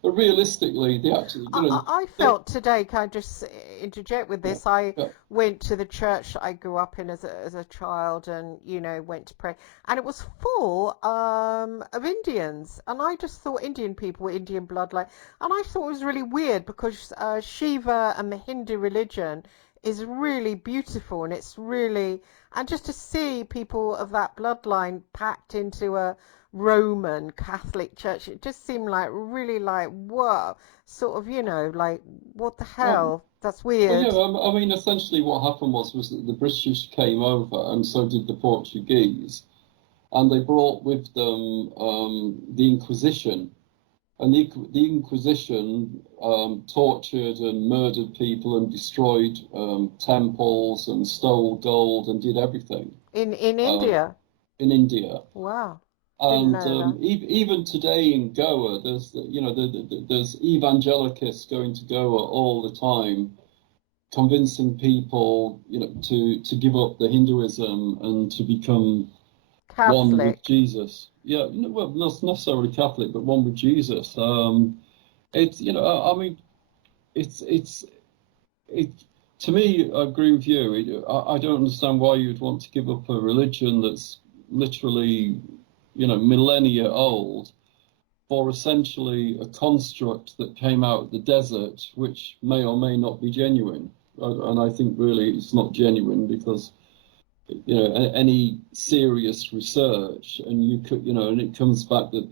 realistically, the actual, I felt today, can I just interject with yeah, this? I yeah. went to the church I grew up in as a child and, went to pray. And it was full of Indians. And I just thought Indian people were Indian bloodline. And I thought it was really weird because Shiva and the Hindu religion is really beautiful. And it's really, and just to see people of that bloodline packed into a Roman Catholic church, it just seemed like really like, whoa, sort of, like, what the Well, hell? That's well, yeah. weird. I mean, essentially, what happened was that the British came over, and so did the Portuguese, and they brought with them the Inquisition, and the Inquisition tortured and murdered people and destroyed temples and stole gold and did everything In um, India. in India. Wow. Didn't And know that. even today in Goa, there's evangelicals going to Goa all the time, convincing people, to give up the Hinduism and to become one with Catholic. Jesus. Yeah, well, not necessarily Catholic, but one with Jesus. It's, I mean, it's it. To me, I agree with you. I don't understand why you'd want to give up a religion that's literally, millennia old for essentially a construct that came out of the desert, which may or may not be genuine. And I think really it's not genuine because, any serious research, and you could, and it comes back that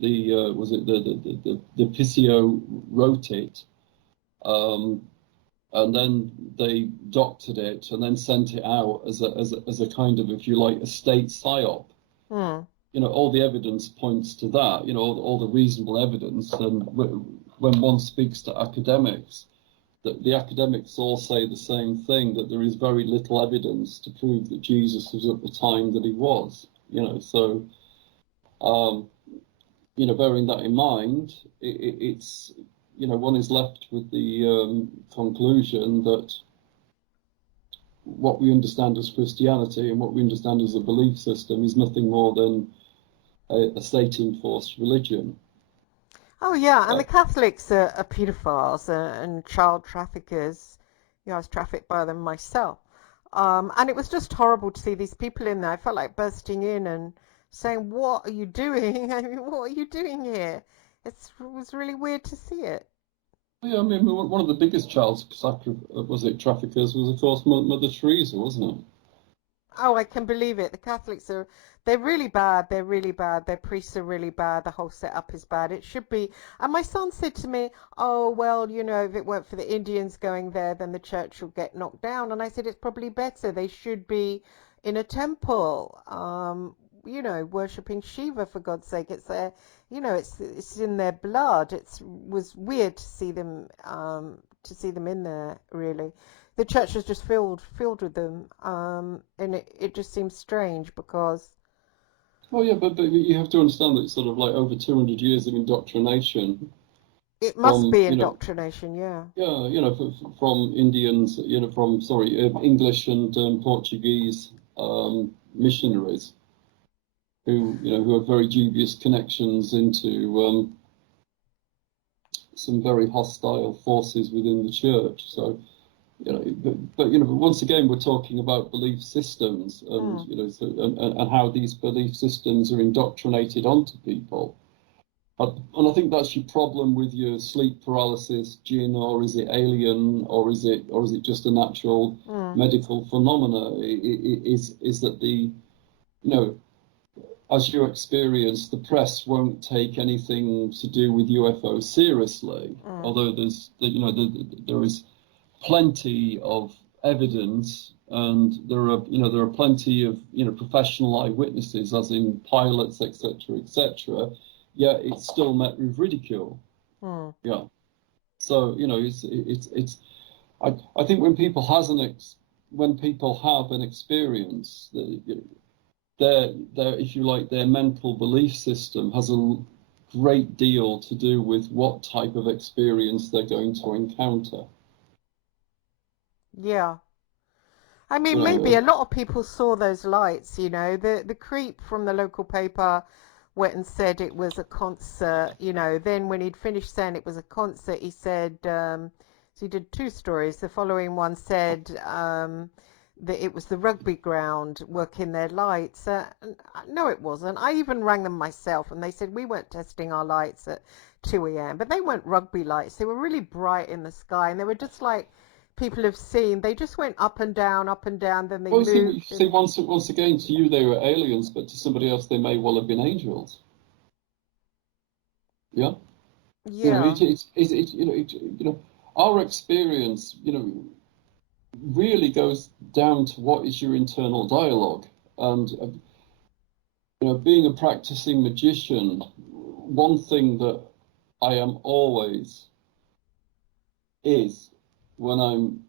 was it the PCO wrote it, um, and then they doctored it and then sent it out as a kind of, if you like, a state psyop. Hmm. All the evidence points to that, all the reasonable evidence. And when one speaks to academics, that the academics all say the same thing, that there is very little evidence to prove that Jesus was at the time that he was. So, um, bearing that in mind, it's, one is left with the conclusion that what we understand as Christianity and what we understand as a belief system is nothing more than a state-enforced religion. Oh, yeah. And Uh, the Catholics are pedophiles and child traffickers. I was trafficked by them myself. And it was just horrible to see these people in there. I felt like bursting in and saying, "What are you doing? I mean, what are you doing here?" It was really weird to see it. yeah, I mean, one of the biggest traffickers was, of course, Mother Teresa, wasn't it? Oh, I can believe it. The Catholics they're really bad. They're really bad. Their priests are really bad. The whole setup is bad. It should be. And my son said to me, "Oh, well, if it weren't for the Indians going there, then the church will get knocked down." And I said, "It's probably better. They should be in a temple, worshipping Shiva for God's sake. It's their, it's in their blood. Was weird to see them in there, really. The church was just filled with them, and it just seems strange because Well, yeah, but you have to understand that it's sort of like over 200 years of indoctrination it must from, be indoctrination. Yeah. yeah, from Indians, from, sorry, English and Portuguese missionaries who had very dubious connections into some very hostile forces within the church. So, but once again, we're talking about belief systems, and Mm. and how these belief systems are indoctrinated onto people. And I think that's your problem with your sleep paralysis, Jinn, or is it alien, or is it just a natural Mm. medical phenomena? Is that the, you know as you experience, the press won't take anything to do with UFOs seriously, although there is plenty of evidence, and there are plenty of professional eyewitnesses, as in pilots, etc., etc. Yet it's still met with ridicule. Yeah. So it's I think when people have an experience, their if you like, their mental belief system has a great deal to do with what type of experience they're going to encounter. Yeah. I mean, maybe a lot of people saw those lights, The creep from the local paper went and said it was a concert, Then when he'd finished saying it was a concert, he said, so he did two stories. The following one said that it was the rugby ground working their lights. No, it wasn't. I even rang them myself, and they said we weren't testing our lights at 2 a.m., but they weren't rugby lights. They were really bright in the sky, and they were just like people have seen. They just went up and down, then they moved. See, once again, to you they were aliens, but to somebody else they may well have been angels. Yeah. Yeah. Our experience, really goes down to what is your internal dialogue. And being a practicing magician, one thing that I am always is, when I'm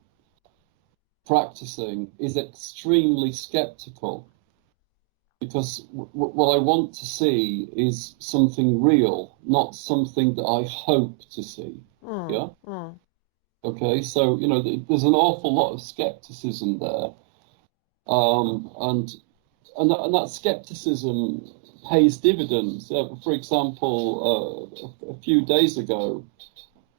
practicing, is extremely skeptical, because what I want to see is something real, not something that I hope to see. Yeah. Okay, so there's an awful lot of skepticism there, and that skepticism pays dividends. For example, a few days ago,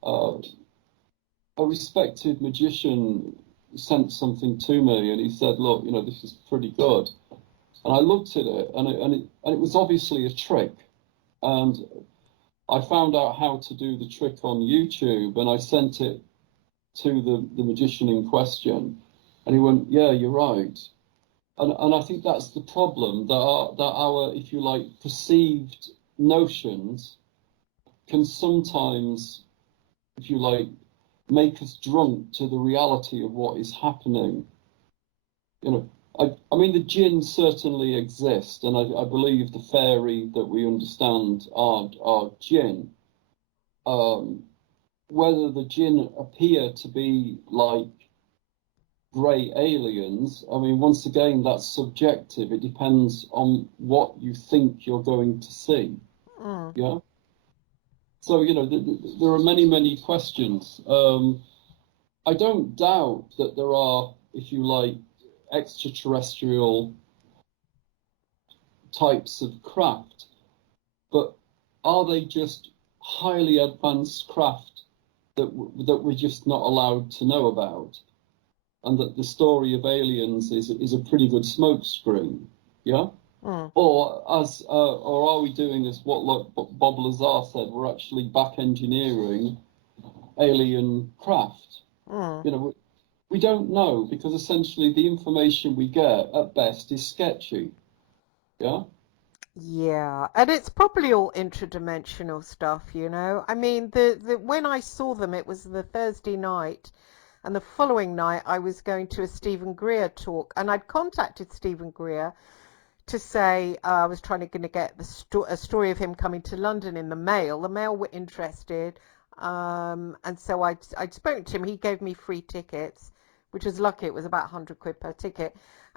a respected magician sent something to me, and he said, "Look, this is pretty good." And I looked at it, and it was obviously a trick, and I found out how to do the trick on YouTube, and I sent it to the magician in question, and he went, "Yeah, you're right." And I think that's the problem, that our, if you like, perceived notions can sometimes, if you like, make us drunk to the reality of what is happening. I mean, the Jinn certainly exist, and I believe the fairy that we understand are Jinn. Whether the Jinn appear to be like grey aliens, I mean, once again, that's subjective. It depends on what you think you're going to see. Yeah. So there are many questions. I don't doubt that there are, if you like, extraterrestrial types of craft, but are they just highly advanced craft that we're just not allowed to know about, and that the story of aliens is a pretty good smokescreen? Yeah. Or are we doing as what Bob Lazar said? We're actually back engineering alien craft. We don't know, because essentially the information we get at best is sketchy. Yeah. Yeah, and it's probably all interdimensional stuff, I mean, the when I saw them, it was the Thursday night, and the following night I was going to a Stephen Greer talk, and I'd contacted Stephen Greer to say I was trying to get a story of him coming to London in the Mail. The Mail were interested, and so I'd spoken to him. He gave me free tickets, which was lucky. It was about £100 per ticket.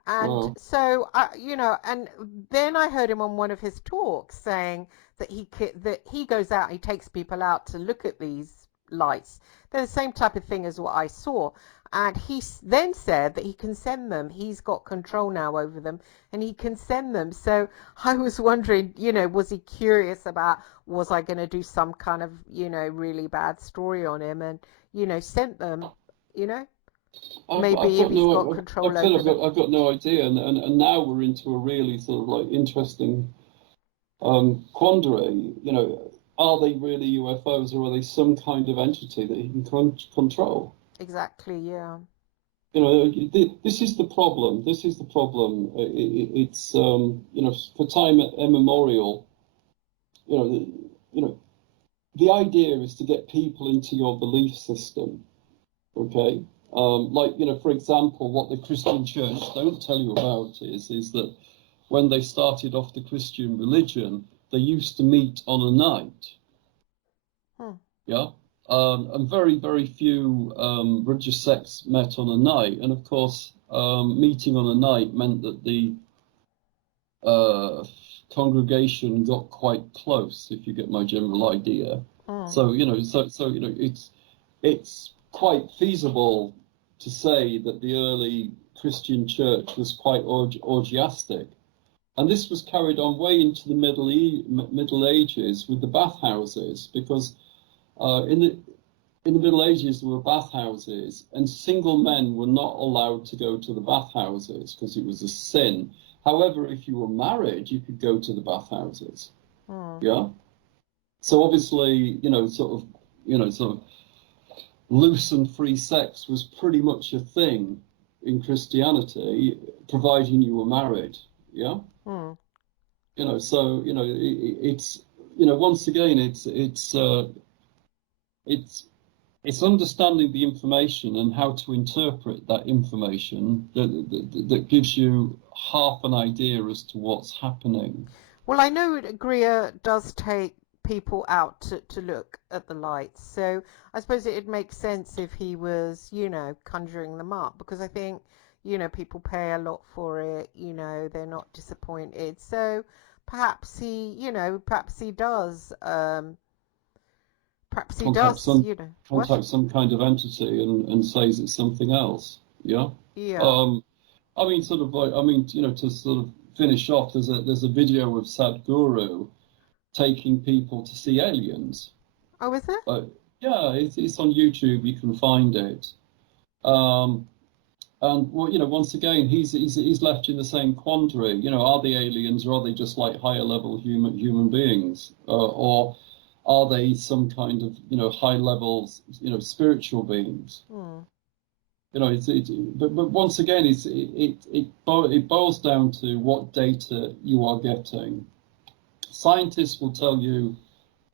And so, and then I heard him on one of his talks saying that he goes out, he takes people out to look at these lights. They're the same type of thing as what I saw. And he then said that he can send them. He's got control now over them, and he can send them. So I was wondering, was he curious about, was I going to do some kind of, really bad story on him, and, sent them, maybe if he's got control over them. I've got no idea, and now we're into a really sort of like interesting quandary. Are they really UFOs, or are they some kind of entity that he can control? Exactly, yeah. You know, this is the problem. This is the problem. It's you know, for time immemorial. You know, you know, the idea is to get people into your belief system. Okay, like, you know, for example, what the Christian Church don't tell you about is that when they started off the Christian religion, they used to meet on a night. Hmm. Yeah. And very, very few religious sects met on a night. And of course, meeting on a night meant that the congregation got quite close, if you get my general idea. Hmm. So, you know, you know, it's quite feasible to say that the early Christian church was quite orgiastic. And this was carried on way into the Middle Ages with the bathhouses, because in the Middle Ages, there were bathhouses, and single men were not allowed to go to the bathhouses because it was a sin. However, if you were married, you could go to the bathhouses. Hmm. Yeah. So obviously, sort of loose and free sex was pretty much a thing in Christianity, providing you were married. Yeah. Hmm. You know, so you know, it's you know, once again, it's it's understanding the information and how to interpret that information that gives you half an idea as to what's happening. Well, I know Greer does take people out to look at the lights, so I suppose it'd make sense if he was, conjuring them up, because I think, people pay a lot for it, they're not disappointed. So perhaps he does, Contact some what? contact some kind of entity and says it's something else. Yeah. Yeah. Um, I mean, sort of like, I mean, you know, to sort of finish off, there's a video of Sadhguru taking people to see aliens. Oh, is it? Yeah, it's on YouTube. You can find it. Um, and well, you know, once again, he's left in the same quandary. You know, are they aliens, or are they just like higher level human beings, or are they some kind of, you know, high levels, you know, spiritual beings? Hmm. You know, but once again, it boils down to what data you are getting. Scientists will tell you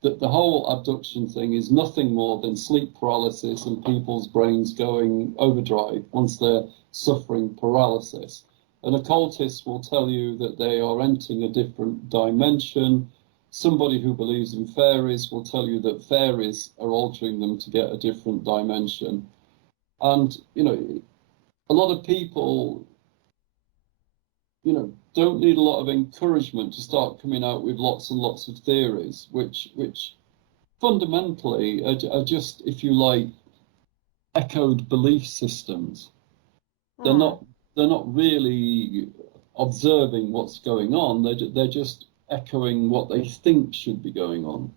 that the whole abduction thing is nothing more than sleep paralysis and people's brains going overdrive once they're suffering paralysis. An occultist will tell you that they are entering a different dimension. Somebody who believes in fairies will tell you that fairies are altering them to get a different dimension. And, you know, a lot of people, you know, don't need a lot of encouragement to start coming out with lots and lots of theories, which fundamentally are just, if you like, echoed belief systems. They're Hmm. not they're not really observing what's going on. They're just echoing what they think should be going on.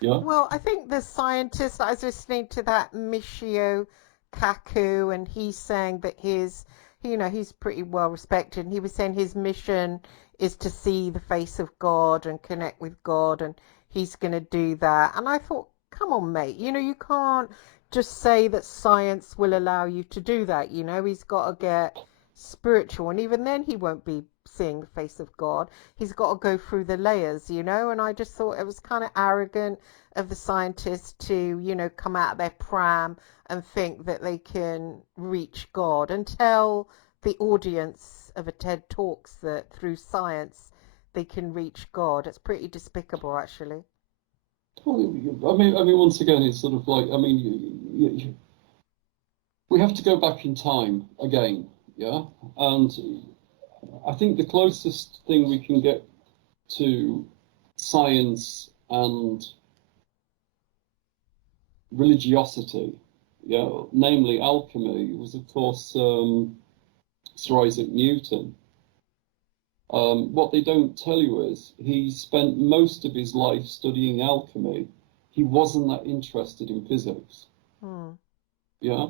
Yeah. Well, I think the scientist, I was listening to that Michio Kaku, and he's saying that he's pretty well respected, and he was saying his mission is to see the face of God and connect with God, and he's going to do that. And I thought, come on, mate, you can't just say that science will allow you to do that. He's got to get spiritual, and even then he won't be seeing the face of God. He's got to go through the layers, and I just thought it was kind of arrogant of the scientists to, come out of their pram and think that they can reach God and tell the audience of a TED Talks that through science they can reach God. It's pretty despicable, actually. I mean, once again, it's sort of like, I mean, we have to go back in time again, yeah. And I think the closest thing we can get to science and religiosity, yeah, namely alchemy, was of course Sir Isaac Newton. What they don't tell you is he spent most of his life studying alchemy. He wasn't that interested in physics. Hmm. Yeah,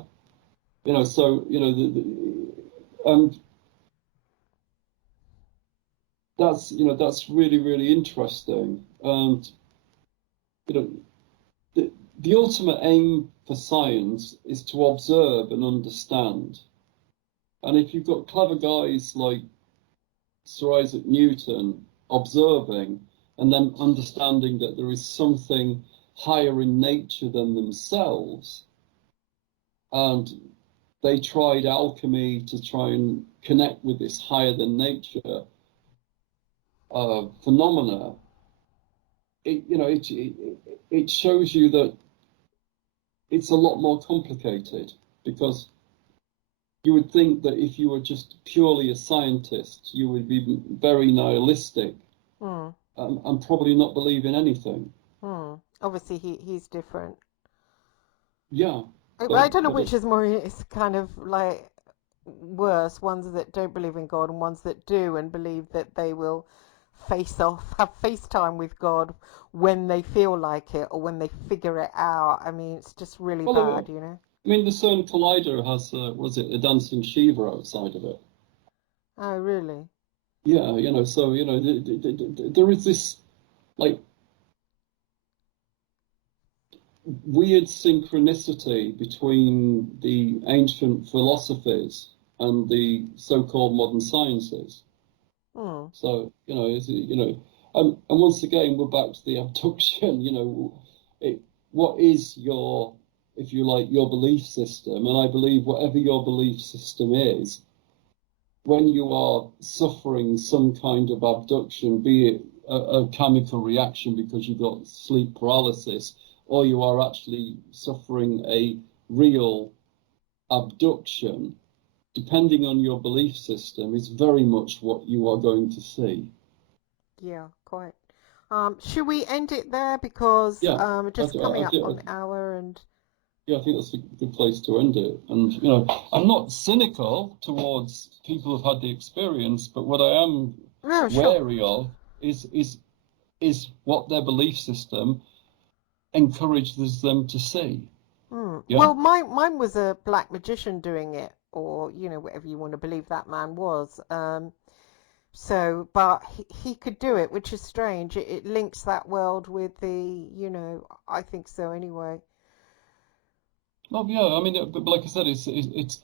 you know, so you know, and that's really really interesting. And you know, the ultimate aim for science is to observe and understand. And if you've got clever guys like Sir Isaac Newton observing and then understanding that there is something higher in nature than themselves, and they tried alchemy to try and connect with this higher than nature phenomena, it shows you that it's a lot more complicated, because you would think that if you were just purely a scientist, you would be very nihilistic and probably not believe in anything. Obviously, he's different. Yeah. I don't know which is more, it's kind of like worse, ones that don't believe in God and ones that do and believe that they will have FaceTime with God when they feel like it or when they figure it out. I mean, it's just really bad, you know. I mean, the CERN Collider has, was it a dancing Shiva outside of it? Oh, really? Yeah, so, there is this, like, weird synchronicity between the ancient philosophies and the so-called modern sciences. So, and once again, we're back to the abduction, what is your, if you like, your belief system? And I believe whatever your belief system is, when you are suffering some kind of abduction, be it a chemical reaction because you've got sleep paralysis, or you are actually suffering a real abduction, depending on your belief system, is very much what you are going to see. Yeah, quite. Should we end it there, because just coming up on the hour? And yeah, I think that's a good place to end it. And I'm not cynical towards people who've had the experience, but what I am wary of is what their belief system encourages them to see. Yeah? Well, mine was a black magician doing it, or whatever you want to believe that man was. So, but he could do it, which is strange. It links that world with the, I think so anyway. Oh yeah, I mean, but like I said, the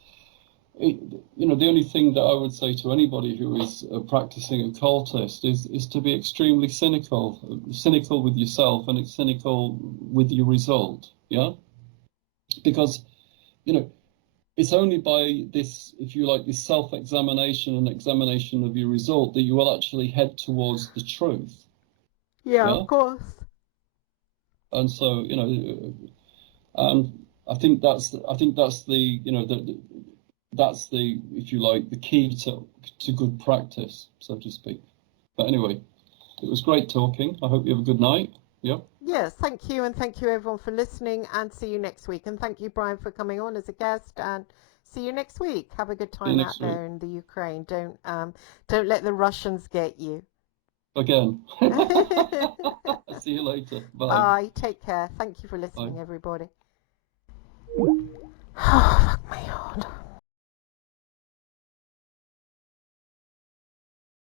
only thing that I would say to anybody who is practicing occultist is to be extremely cynical with yourself and cynical with your result. Yeah, because it's only by this, if you like, this self-examination and examination of your result that you will actually head towards the truth. Yeah, of course. And so, and I think that's the that's the, if you like, the key to good practice, so to speak. But anyway, it was great talking. I hope you have a good night. Yeah. Yes, thank you, and thank you everyone for listening, and see you next week. And thank you, Brian, for coming on as a guest, and see you next week. Have a good time out there in the Ukraine. Don't let the Russians get you. Again. See you later. Bye. Bye. Take care. Thank you for listening, everybody. Oh, fuck my God.